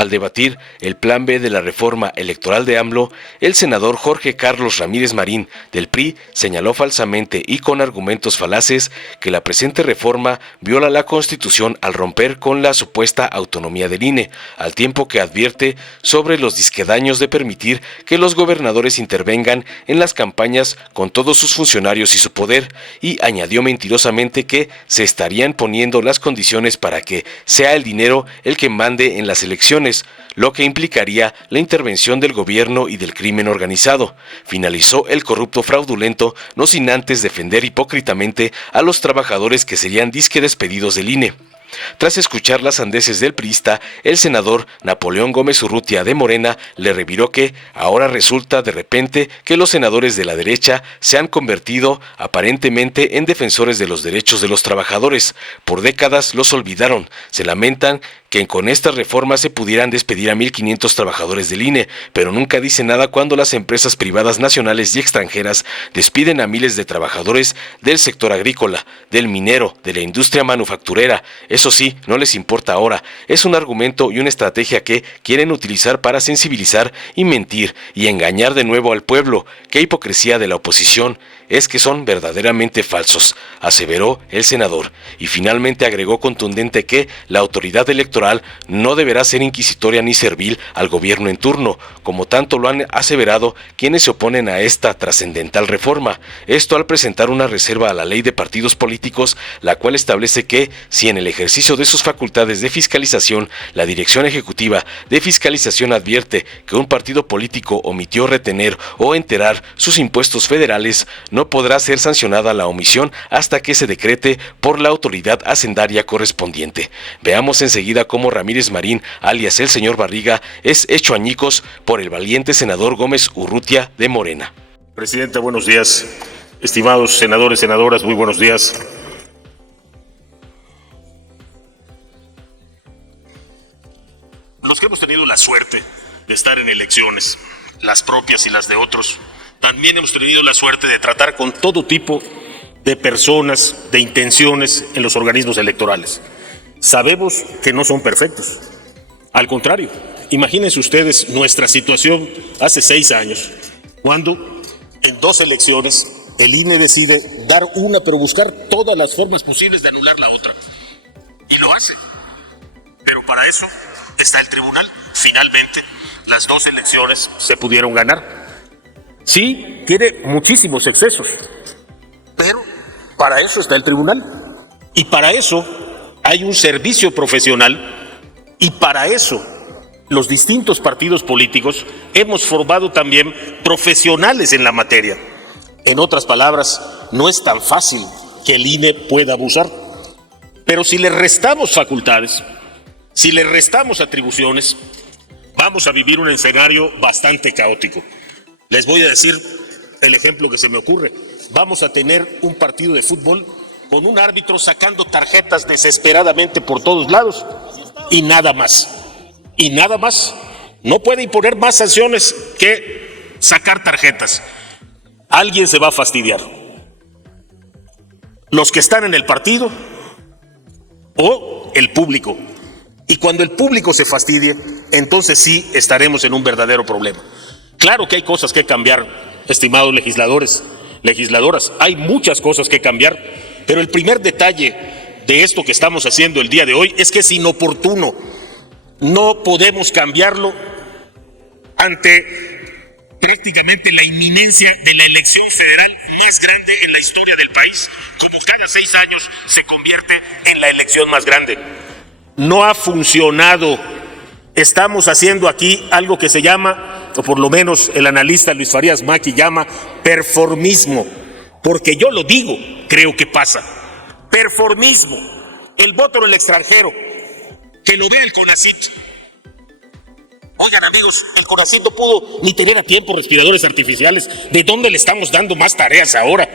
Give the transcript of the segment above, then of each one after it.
Al debatir el Plan B de la reforma electoral de AMLO, el senador Jorge Carlos Ramírez Marín, del PRI, señaló falsamente y con argumentos falaces que la presente reforma viola la Constitución al romper con la supuesta autonomía del INE, al tiempo que advierte sobre los disquedaños de permitir que los gobernadores intervengan en las campañas con todos sus funcionarios y su poder, y añadió mentirosamente que se estarían poniendo las condiciones para que sea el dinero el que mande en las elecciones, lo que implicaría la intervención del gobierno y del crimen organizado. Finalizó el corrupto fraudulento, no sin antes defender hipócritamente a los trabajadores que serían disque despedidos del INE. Tras escuchar las sandeces del priista, el senador Napoleón Gómez Urrutia de Morena le reviró que ahora resulta de repente que los senadores de la derecha se han convertido aparentemente en defensores de los derechos de los trabajadores. Por décadas los olvidaron, se lamentan que con estas reformas se pudieran despedir a 1,500 trabajadores del INE, pero nunca dice nada cuando las empresas privadas nacionales y extranjeras despiden a miles de trabajadores del sector agrícola, del minero, de la industria manufacturera. Eso sí, no les importa ahora. Es un argumento y una estrategia que quieren utilizar para sensibilizar y mentir y engañar de nuevo al pueblo. ¡Qué hipocresía de la oposición! Es que son verdaderamente falsos, aseveró el senador, y finalmente agregó contundente que la autoridad electoral no deberá ser inquisitoria ni servil al gobierno en turno, como tanto lo han aseverado quienes se oponen a esta trascendental reforma. Esto al presentar una reserva a la ley de partidos políticos, la cual establece que, si en el ejercicio de sus facultades de fiscalización, la Dirección Ejecutiva de Fiscalización advierte que un partido político omitió retener o enterar sus impuestos federales, no podrá ser sancionada la omisión hasta que se decrete por la autoridad hacendaria correspondiente. Veamos enseguida cómo Ramírez Marín, alias el señor Barriga, es hecho añicos por el valiente senador Gómez Urrutia de Morena. Presidenta, buenos días. Estimados senadores, senadoras, muy buenos días. Los que hemos tenido la suerte de estar en elecciones, las propias y las de otros, también hemos tenido la suerte de tratar con todo tipo de personas, de intenciones en los organismos electorales. Sabemos que no son perfectos. Al contrario, imagínense ustedes nuestra situación hace 6 años, cuando en 2 elecciones el INE decide dar una, pero buscar todas las formas posibles de anular la otra. Y lo hace. Pero para eso está el tribunal. Finalmente, las 2 elecciones se pudieron ganar. Sí, tiene muchísimos excesos, pero para eso está el tribunal. Y para eso hay un servicio profesional, y para eso los distintos partidos políticos hemos formado también profesionales en la materia. En otras palabras, no es tan fácil que el INE pueda abusar. Pero si le restamos facultades, si le restamos atribuciones, vamos a vivir un escenario bastante caótico. Les voy a decir el ejemplo que se me ocurre. Vamos a tener un partido de fútbol con un árbitro sacando tarjetas desesperadamente por todos lados y nada más. Y nada más. No puede imponer más sanciones que sacar tarjetas. Alguien se va a fastidiar. Los que están en el partido o el público. Y cuando el público se fastidie, entonces sí estaremos en un verdadero problema. Claro que hay cosas que cambiar, estimados legisladores, legisladoras, hay muchas cosas que cambiar, pero el primer detalle de esto que estamos haciendo el día de hoy es que es inoportuno. No podemos cambiarlo ante prácticamente la inminencia de la elección federal más grande en la historia del país, como cada 6 años se convierte en la elección más grande. No ha funcionado. Estamos haciendo aquí algo que se llama, o por lo menos el analista Luis Farías Maki llama, performismo. Porque yo lo digo, creo que pasa. Performismo. El voto en el extranjero, que lo vea el CONACYT. Oigan, amigos, el CONACYT no pudo ni tener a tiempo respiradores artificiales. ¿De dónde le estamos dando más tareas ahora?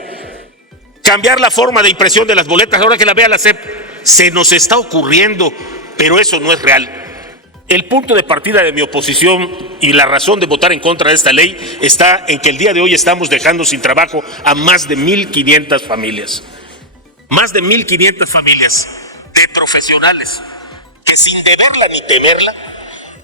Cambiar la forma de impresión de las boletas, ahora que la vea la SEP. Se nos está ocurriendo, pero eso no es real. El punto de partida de mi oposición y la razón de votar en contra de esta ley está en que el día de hoy estamos dejando sin trabajo a más de 1,500 familias. Más de 1,500 familias de profesionales que sin deberla ni temerla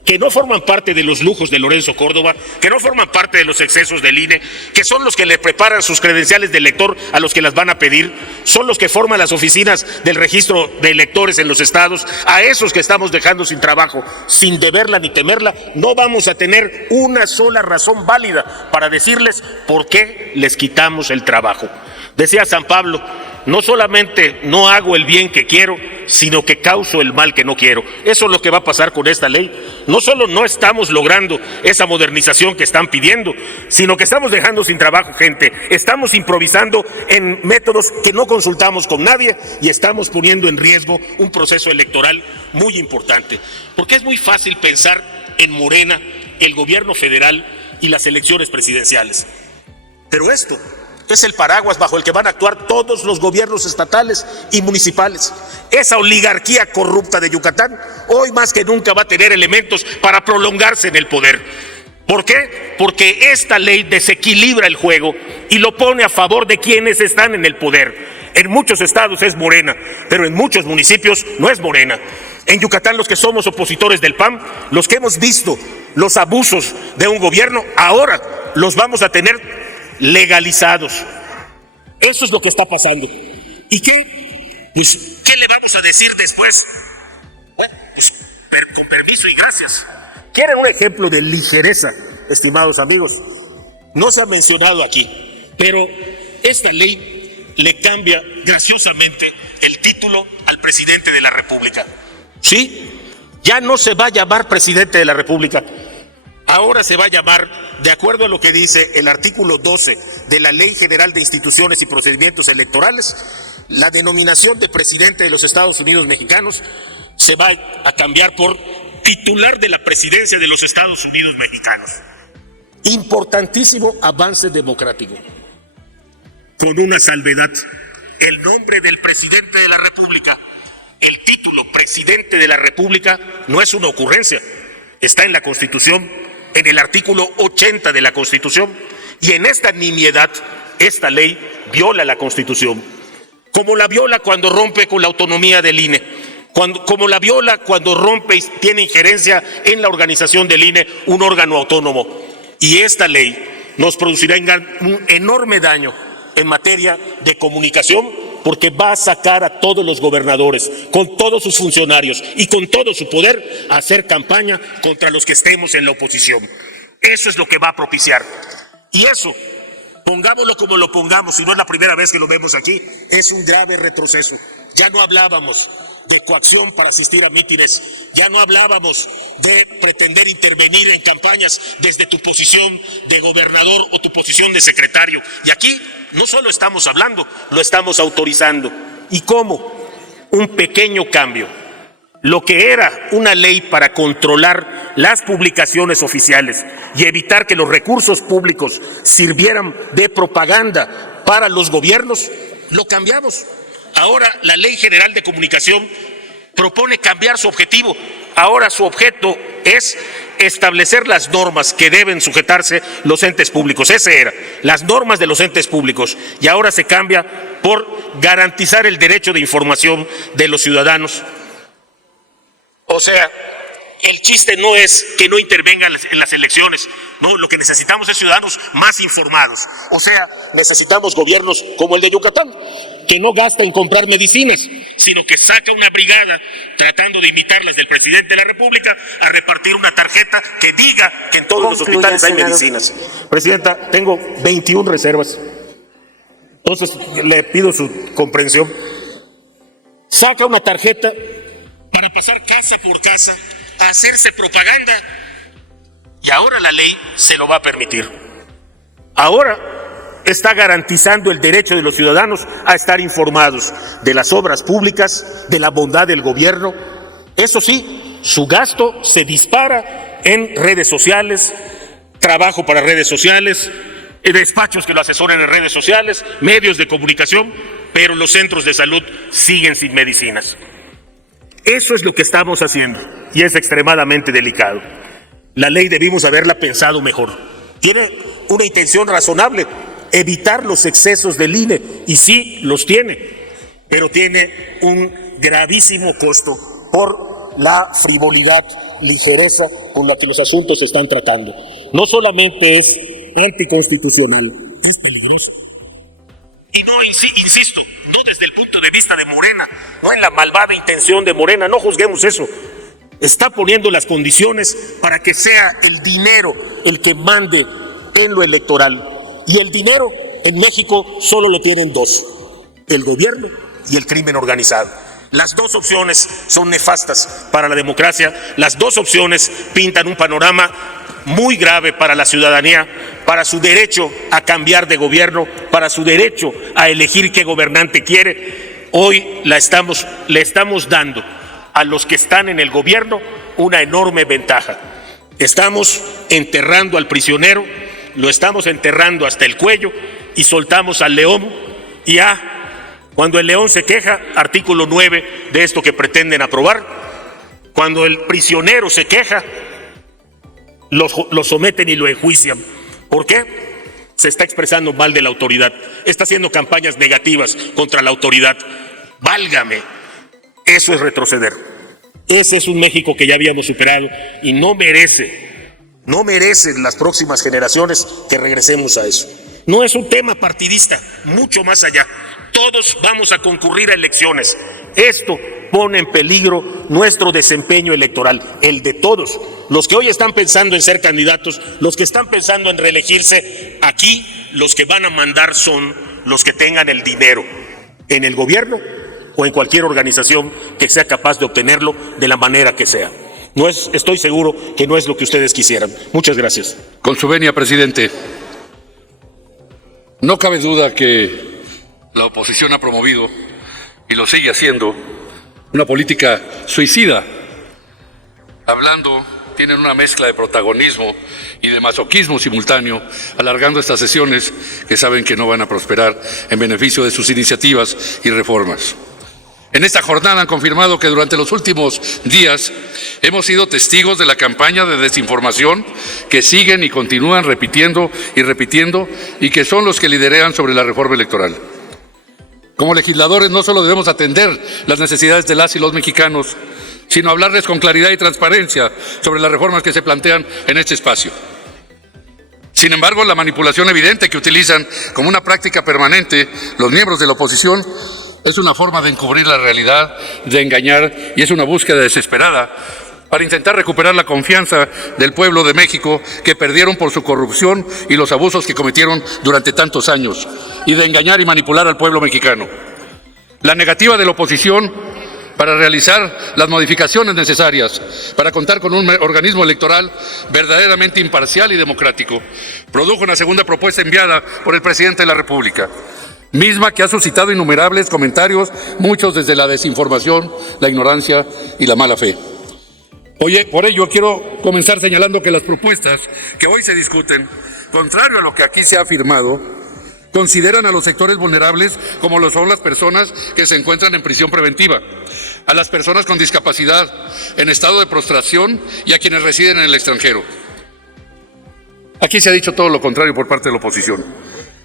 que no forman parte de los lujos de Lorenzo Córdoba, que no forman parte de los excesos del INE, que son los que le preparan sus credenciales de elector a los que las van a pedir, son los que forman las oficinas del registro de electores en los estados, a esos que estamos dejando sin trabajo, sin deberla ni temerla. No vamos a tener una sola razón válida para decirles por qué les quitamos el trabajo. Decía San Pablo, no solamente no hago el bien que quiero, sino que causo el mal que no quiero. Eso es lo que va a pasar con esta ley. No solo no estamos logrando esa modernización que están pidiendo, sino que estamos dejando sin trabajo gente, estamos improvisando en métodos que no consultamos con nadie y estamos poniendo en riesgo un proceso electoral muy importante. Porque es muy fácil pensar en Morena, el gobierno federal y las elecciones presidenciales. Pero esto es el paraguas bajo el que van a actuar todos los gobiernos estatales y municipales. Esa oligarquía corrupta de Yucatán hoy más que nunca va a tener elementos para prolongarse en el poder. ¿Por qué? Porque esta ley desequilibra el juego y lo pone a favor de quienes están en el poder. En muchos estados es Morena, pero en muchos municipios no es Morena. En Yucatán, los que somos opositores del PAN, los que hemos visto los abusos de un gobierno, ahora los vamos a tener legalizados. Eso es lo que está pasando. ¿Y qué? Pues, ¿qué le vamos a decir después? Bueno, pues, con permiso y gracias. ¿Quieren un ejemplo de ligereza, estimados amigos? No se ha mencionado aquí, pero esta ley le cambia graciosamente el título al presidente de la República. ¿Sí? Ya no se va a llamar presidente de la República. Ahora se va a llamar, de acuerdo a lo que dice el artículo 12 de la Ley General de Instituciones y Procedimientos Electorales, la denominación de presidente de los Estados Unidos mexicanos se va a cambiar por titular de la presidencia de los Estados Unidos mexicanos. Importantísimo avance democrático. Con una salvedad: el nombre del presidente de la República, el título presidente de la República, no es una ocurrencia, está en la Constitución, en el artículo 80 de la Constitución, y en esta nimiedad, esta ley viola la Constitución, como la viola cuando rompe con la autonomía del INE, como la viola cuando rompe y tiene injerencia en la organización del INE, un órgano autónomo. Y esta ley nos producirá un enorme daño en materia de comunicación, porque va a sacar a todos los gobernadores, con todos sus funcionarios y con todo su poder, a hacer campaña contra los que estemos en la oposición. Eso es lo que va a propiciar. Y eso, pongámoslo como lo pongamos, si no es la primera vez que lo vemos aquí, es un grave retroceso. Ya no hablábamos de coacción para asistir a mítines, ya no hablábamos de pretender intervenir en campañas desde tu posición de gobernador o tu posición de secretario. Y aquí no solo estamos hablando, lo estamos autorizando. ¿Y cómo? Un pequeño cambio. Lo que era una ley para controlar las publicaciones oficiales y evitar que los recursos públicos sirvieran de propaganda para los gobiernos, lo cambiamos. Ahora la Ley General de Comunicación propone cambiar su objetivo. Ahora su objeto es establecer las normas que deben sujetarse los entes públicos. Ese era, las normas de los entes públicos. Y ahora se cambia por garantizar el derecho de información de los ciudadanos. O sea, el chiste no es que no intervengan en las elecciones, no, lo que necesitamos es ciudadanos más informados. O sea, necesitamos gobiernos como el de Yucatán, que no gasta en comprar medicinas, sino que saca una brigada tratando de imitar las del presidente de la República a repartir una tarjeta que diga que en todos los hospitales hay medicinas. Presidenta, tengo 21 reservas, entonces le pido su comprensión. Saca una tarjeta para pasar casa por casa a hacerse propaganda, y ahora la ley se lo va a permitir. Ahora está garantizando el derecho de los ciudadanos a estar informados de las obras públicas, de la bondad del gobierno. Eso sí, su gasto se dispara en redes sociales, trabajo para redes sociales, despachos que lo asesoren en redes sociales, medios de comunicación, pero los centros de salud siguen sin medicinas. Eso es lo que estamos haciendo y es extremadamente delicado. La ley debimos haberla pensado mejor. Tiene una intención razonable: evitar los excesos del INE, y sí los tiene, pero tiene un gravísimo costo por la frivolidad ligereza con la que los asuntos se están tratando. No solamente es anticonstitucional, es peligroso. Y no, insisto, no desde el punto de vista de Morena, no en la malvada intención de Morena, no juzguemos eso. Está poniendo las condiciones para que sea el dinero el que mande en lo electoral. Y el dinero en México solo lo tienen dos: el gobierno y el crimen organizado. Las dos opciones son nefastas para la democracia, las dos opciones pintan un panorama muy grave para la ciudadanía, para su derecho a cambiar de gobierno, para su derecho a elegir qué gobernante quiere. Hoy le estamos dando a los que están en el gobierno una enorme ventaja. Estamos enterrando al prisionero, lo estamos enterrando hasta el cuello y soltamos al león. Y cuando el león se queja, artículo 9 de esto que pretenden aprobar, cuando el prisionero se queja, lo someten y lo enjuician. ¿Por qué? Se está expresando mal de la autoridad, está haciendo campañas negativas contra la autoridad. Válgame, eso es retroceder. Ese es un México que ya habíamos superado y no merecen las próximas generaciones que regresemos a eso. No es un tema partidista, mucho más allá. Todos vamos a concurrir a elecciones. Esto pone en peligro nuestro desempeño electoral, el de todos. Los que hoy están pensando en ser candidatos, los que están pensando en reelegirse, aquí los que van a mandar son los que tengan el dinero en el gobierno o en cualquier organización que sea capaz de obtenerlo de la manera que sea. Estoy seguro que no es lo que ustedes quisieran. Muchas gracias. Con su venia, presidente. No cabe duda que la oposición ha promovido, y lo sigue haciendo, una política suicida. Tienen una mezcla de protagonismo y de masoquismo simultáneo, alargando estas sesiones que saben que no van a prosperar en beneficio de sus iniciativas y reformas. En esta jornada han confirmado que durante los últimos días hemos sido testigos de la campaña de desinformación que siguen y continúan repitiendo y que son los que liderean sobre la reforma electoral. Como legisladores no solo debemos atender las necesidades de las y los mexicanos, sino hablarles con claridad y transparencia sobre las reformas que se plantean en este espacio. Sin embargo, la manipulación evidente que utilizan como una práctica permanente los miembros de la oposición es una forma de encubrir la realidad, de engañar, y es una búsqueda desesperada para intentar recuperar la confianza del pueblo de México que perdieron por su corrupción y los abusos que cometieron durante tantos años, y de engañar y manipular al pueblo mexicano. La negativa de la oposición para realizar las modificaciones necesarias para contar con un organismo electoral verdaderamente imparcial y democrático produjo una segunda propuesta enviada por el presidente de la República, misma que ha suscitado innumerables comentarios, muchos desde la desinformación, la ignorancia y la mala fe. Por ello quiero comenzar señalando que las propuestas que hoy se discuten, contrario a lo que aquí se ha afirmado, consideran a los sectores vulnerables como lo son las personas que se encuentran en prisión preventiva, a las personas con discapacidad, en estado de prostración y a quienes residen en el extranjero. Aquí se ha dicho todo lo contrario por parte de la oposición.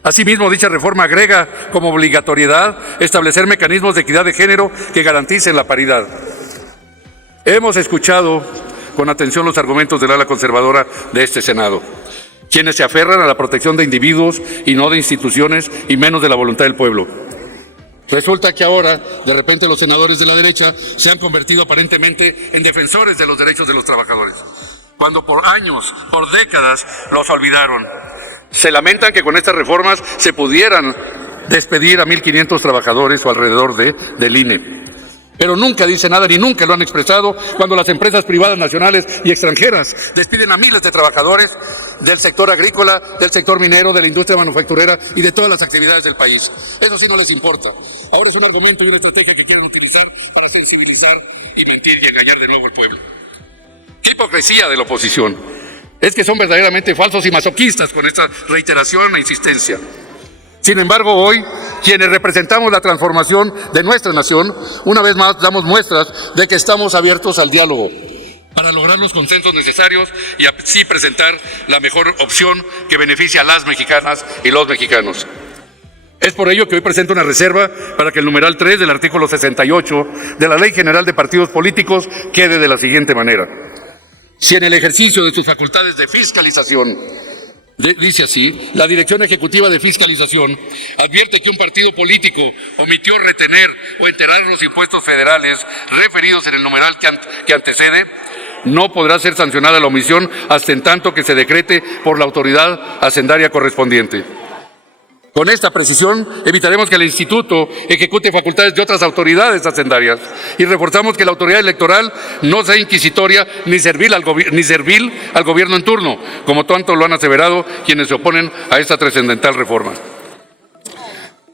Asimismo, dicha reforma agrega como obligatoriedad establecer mecanismos de equidad de género que garanticen la paridad. Hemos escuchado con atención los argumentos del ala conservadora de este Senado, quienes se aferran a la protección de individuos y no de instituciones y menos de la voluntad del pueblo. Resulta que ahora, de repente, los senadores de la derecha se han convertido aparentemente en defensores de los derechos de los trabajadores, cuando por años, por décadas, los olvidaron. Se lamentan que con estas reformas se pudieran despedir a 1,500 trabajadores o alrededor del INE. Pero nunca dice nada, ni nunca lo han expresado, cuando las empresas privadas nacionales y extranjeras despiden a miles de trabajadores del sector agrícola, del sector minero, de la industria manufacturera y de todas las actividades del país. Eso sí no les importa. Ahora es un argumento y una estrategia que quieren utilizar para sensibilizar y mentir y engañar de nuevo al pueblo. ¡Qué hipocresía de la oposición! Es que son verdaderamente falsos y masoquistas con esta reiteración e insistencia. Sin embargo, hoy, quienes representamos la transformación de nuestra nación, una vez más damos muestras de que estamos abiertos al diálogo para lograr los consensos necesarios y así presentar la mejor opción que beneficie a las mexicanas y los mexicanos. Es por ello que hoy presento una reserva para que el numeral 3 del artículo 68 de la Ley General de Partidos Políticos quede de la siguiente manera. Si en el ejercicio de sus facultades de fiscalización, dice así, la Dirección Ejecutiva de Fiscalización advierte que un partido político omitió retener o enterar los impuestos federales referidos en el numeral que antecede, no podrá ser sancionada la omisión hasta en tanto que se decrete por la autoridad hacendaria correspondiente. Con esta precisión evitaremos que el Instituto ejecute facultades de otras autoridades hacendarias y reforzamos que la autoridad electoral no sea inquisitoria ni servil al gobierno en turno, como tanto lo han aseverado quienes se oponen a esta trascendental reforma.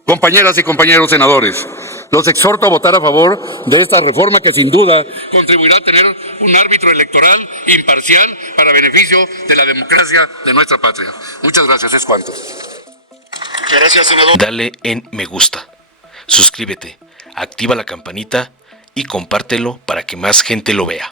Compañeras y compañeros senadores, los exhorto a votar a favor de esta reforma que sin duda contribuirá a tener un árbitro electoral imparcial para beneficio de la democracia de nuestra patria. Muchas gracias, es cuanto. Gracias, senador. Dale en me gusta, suscríbete, activa la campanita y compártelo para que más gente lo vea.